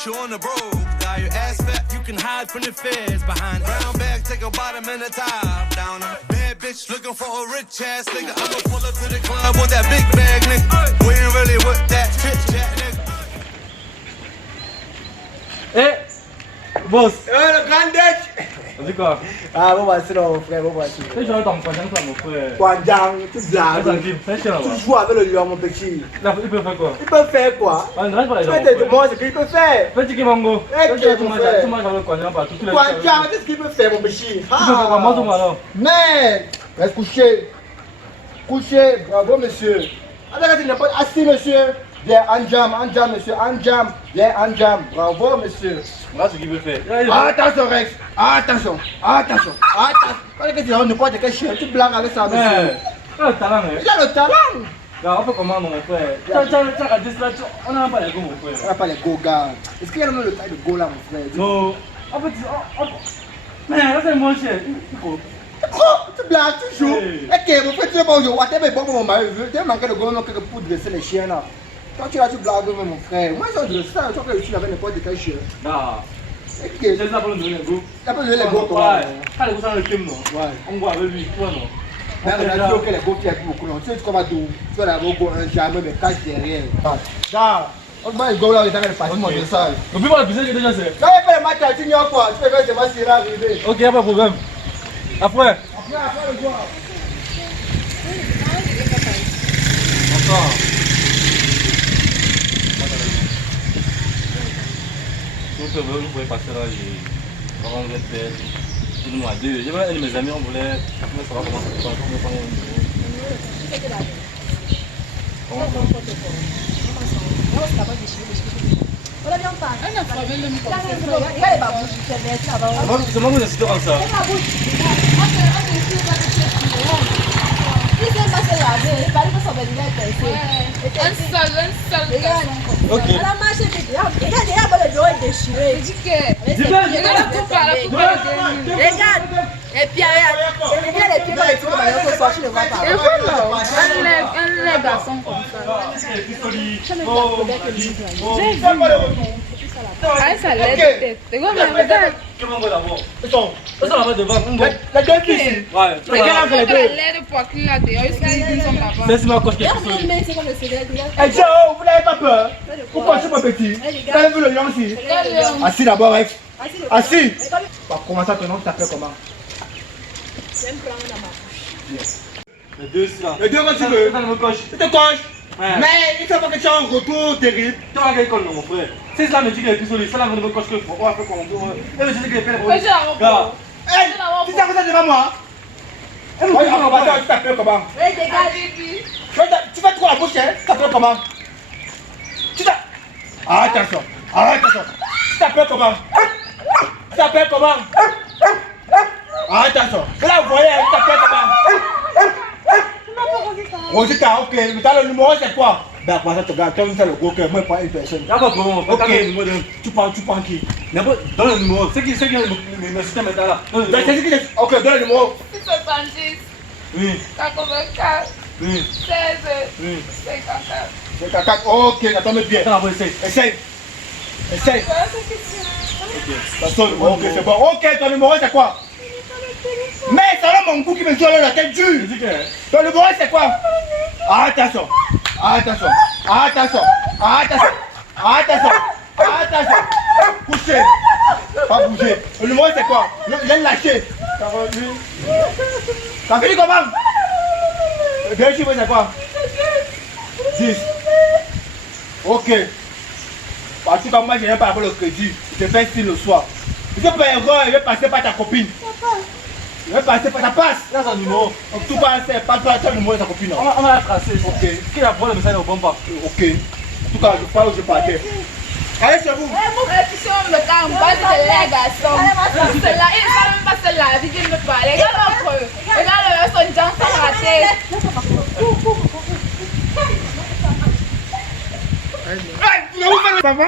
put you on the road. Got your ass fat, you can hide from the feds. Behind brown bag, take a bottom and a top down. Bad bitch looking for a rich ass nigga. I'ma pull up to the club with that big bag, nigga. We ain't really with that chit chat, nigga. Boss. Le grand Dutch. C'est quoi? Ah, bon, voici là, mon frère, bon, voici. C'est genre ton Kwanjang, toi, mon frère. Kwanjang, tu blagues. C'est chiant, Tu joues avec le lion, mon petit. Là, il peut faire quoi? Il peut faire quoi? On ne reste pas les gens. Tu demande ce qu'il peut faire. Petit Kimango. Ok, mon frère. Tu manges avec le Kwanjang partout. Kwanjang, qu'est-ce qu'il peut faire, mon petit? Tu peux faire quoi? Moi, tout alors. Mais, reste couché. Couché, bravo, monsieur. Attends, tu n'es pas assis, monsieur. Viens, Anjam, monsieur, Anjam. Viens, Anjam. Bravo, monsieur. Voilà ce qu'il veut faire. Attention, Rex. Attention. Attention. Quand tu dis n'importe quel chien, tu blagues avec ça, monsieur. Il a le talent, hein. Il a le talent. Là, on fait comment, mon frère? On n'a pas les go, mon frère. On n'a pas les go, gars. Est-ce qu'il y a même le taille de go là, mon frère? Non. En fait, mais là, c'est moins cher. Tu blagues, tu joues. Ok, mon frère, tu es bon, je vois, tu es bon pour mon mari. Tu as manqué de go, pour dresser les chiens là. Quand tu es là, tu blagues, mon frère. Moi, je dresse ça, tu vois que je suis avec n'importe quel chien. Ah. Ok. C'est ça pour nous donner les go. Tu peux donner les go, toi. Quand les go sont le film, non? Ouais. On voit avec lui, toi, non? Mais on a dit que les go qui aiment beaucoup, non? Tu sais ce qu'on va dire? Tu vas avoir go un jamais, mais cache derrière. Gars, on va go là, on est dans le parti, mon message. Le plus bon épisode que déjà c'est. Quand il fait le match, tu ignores quoi? Tu peux faire des matchs qui vont arriver. Ok, y'a pas de problème. Après. Après le joueur. Encore. Vous pouvez passer là, on va faire nous à deux. J'ai un de mes amis, on voulait savoir comment ça se passe. C'est moi qui décide comme ça. Ok. Et puis regarde les pieds dans les trous, on sort, je ne vois pas. Un garçon comme ça. Ah, ça l'aide. C'est quoi, mais regarde. Comment on va d'abord? Ça va pas devant. La deux qui ici. Ouais. L'aide pour qu'il là dehors, ils sont là-bas. C'est ma coche qui est Eh Joe, vous n'avez pas peur? Pourquoi je suis pas petit? Vous avez vu le lion ici? Assis d'abord, Rex. Assis. Comment ça, ton nom t'appelles comment? J'aime prendre dans ma bouche. Les deux ici là. Les deux quand tu veux. Ça me coche. Tu te coches. Mais il faut pas que tu aies un retour terrible. Tu vas regarder comme mon frère. C'est ça me dit qu'il est tout solide. Ça là, on me coche que on va faire comme on veut. Elle me dit qu'il est fait pour. Hey, tu t'as ça devant moi? Tu t'appelles comment? Tu fais trop la bouche, hein? Tu t'appelles comment? Attention. Tu t'appelles comment? Tu t'appelles comment? Attention. Là, vous voyez, tu t'appelles comment? Rosita, ok. Mais t'as le numéro, c'est quoi? Ben, après ça, tu regardes, quand tu as le gros cœur, moi, je prends une personne. Y'a pas de problème, Ok. Tu prends qui? Donne le numéro. C'est qui le système est là. Ok, donne le numéro. 70, Oui. 84, Oui. 16, Oui. 54. C'est caca. Ok, ça tombe bien. Attends, essaye. Essaye. Ça sonne. Ok, c'est bon. Ok, ton numéro, c'est quoi? Mais ça là mon goût qui me joue à la tête dure. Ton numéro, c'est quoi? Attention. Couchez. Pas bouger. Le numéro, c'est quoi? Viens le lâcher. T'as fini comment? Viens ici, c'est quoi? 10. Ok. Parce que moi, je n'ai pas avoir le crédit. Je fais ici le soir. Je peux erreur, je vais passer par ta copine. Je vais passer par ta passe. Là, c'est un numéro. Donc tout passe, pas le numéro de ta copine. On va la tracer. Ok. Qui a volé le message au bon pas? Ok. En tout cas, je parle où je partais. Allez chez vous. Si on me calme, pas de les garçons. Celle-là, ils ne savent même pas celle-là. Ils viennent me parler. Regarde entre eux. Regarde son gens sont ratés. Ça va?